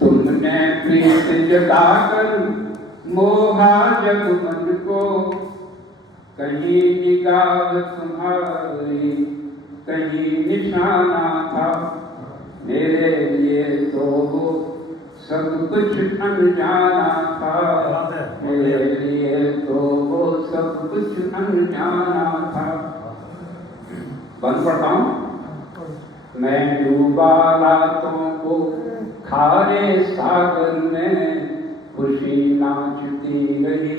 तुमने प्रीत जताकर मोहा जग मन को, कहीं निगाह तुम्हारी कहीं निशाना था। मेरे लिए तो वो सब कुछ अनजाना था, मेरे लिए तो वो सब कुछ अनजाना था। बंद पढ़ता हूँ। मैं डूबा रातों को खारे सागर में, खुशी नाचती रही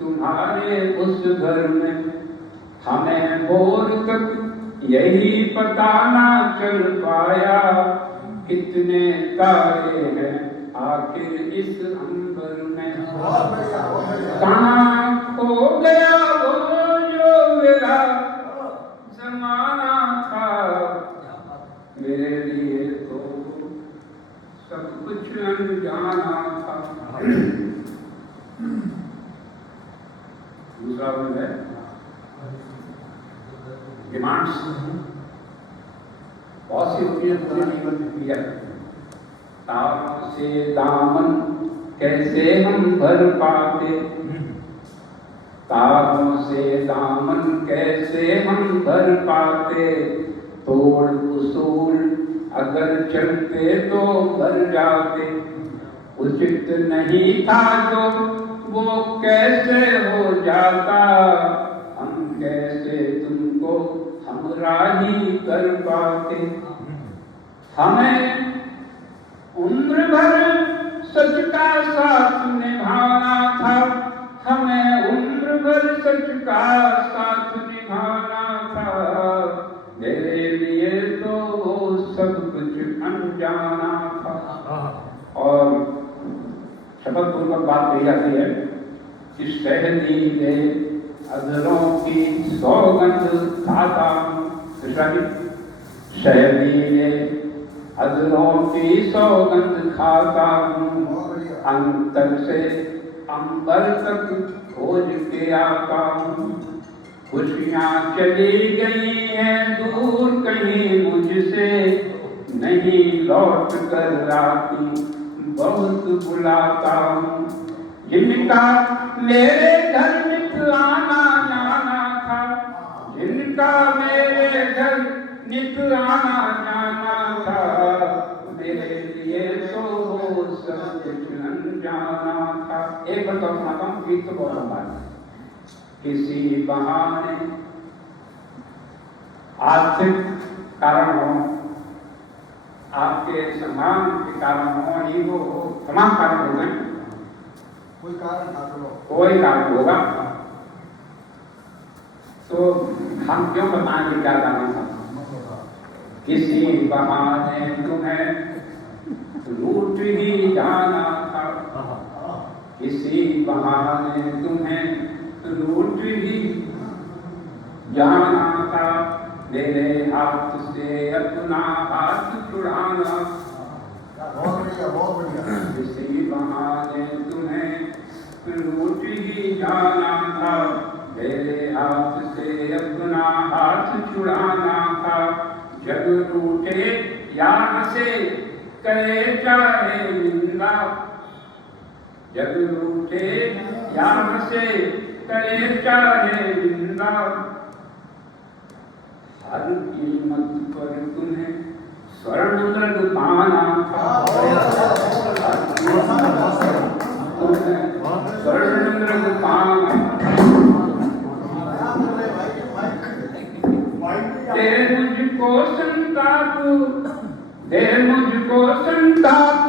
तुम्हारे उस घर में। हमें भोर तक यही पता ना चल पाया, कितने तारे हैं आखिर इस अंबर में। कहाँ खो गया वो जो मेरा जमाना था, मेरे लिए तो सब कुछ अनजाना था। दूसरा वर्ड है डिमांड्स। बहुत सी होती है पूरे जीवन में किया। तारों से दामन कैसे हम भर पाते, तारों से दामन कैसे हम भर पाते। तोड़ उसूल अगर चलते तो भर जाते। उचित नहीं था जो वो कैसे हो जाता, हम कैसे तुमको हमराही कर पाते। हमें उम्र भर सच का साथ निभाना था, हमें उम्र भर सच का साथ निभाना था। मेरे लिए तो वो सब कुछ अनजाना था। और शपथ पूर्वक बात कही जाती है कि शहनीले अधरों की सौगंध खाता हूँ। शहनीले अधरों की सौगंध खाता हूँ, अंतर से अंबर तक खोज के आता हूँ। खुशियाँ चली गई हैं दूर कहीं मुझसे, नहीं लौट कर आती बहुत बुलाता हूँ। जिनका मेरे घर नित आना जाना था, जिनका मेरे घर नित आना जाना था। मेरे लिए तो सब कुछ अनजाना था। एक बार तो सुनाता हूँ, गीत तो बहुत लंबा है। किसी बहाने आर्थिक कारण हो, आपके सम्मान के कारण हो, ईगो हो, तमाम कारण हो गए। कोई कारण होगा तो हम क्यों बताएंगे क्या कारण था। किसी बहाने तुम्हें लूट ही जाना था, किसी बहाने तुम्हें लूट ही जाना था। मेरे हाथ से अपना हाथ छुड़ाना, किसी बहाने तुम्हें लूट ही जाना था। मेरे हाथ से अपना हाथ छुड़ाना था। जग रूठे या हंसे करे चाहे निंदा, जग रूठे या हंसे करे चाहे निंदा। हर कीमत पर तुम्हें स्वर्ण मृग पाना था, तुम्हें स्वर्ण मृग पाना। दे मुझको संताप, दे मुझको संताप,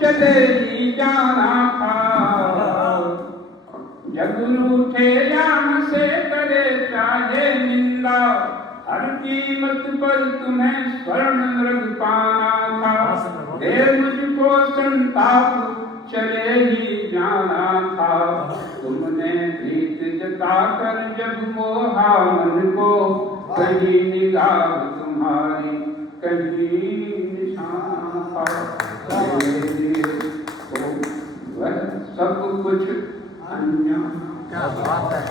चले ही जाना था। जग रूठे या हंसे करे चाहे निंदा, हर कीमत पर तुम्हें स्वर्ण मृग पाना था। दे मुझको संताप, चले ही जाना था। तुमने प्रीत जताकर जब मोहा मन को, कहीं निगाह तुम्हारी कहीं निशाना था। मेरे लिए तो वह सब कुछ अन्य। क्या बात है।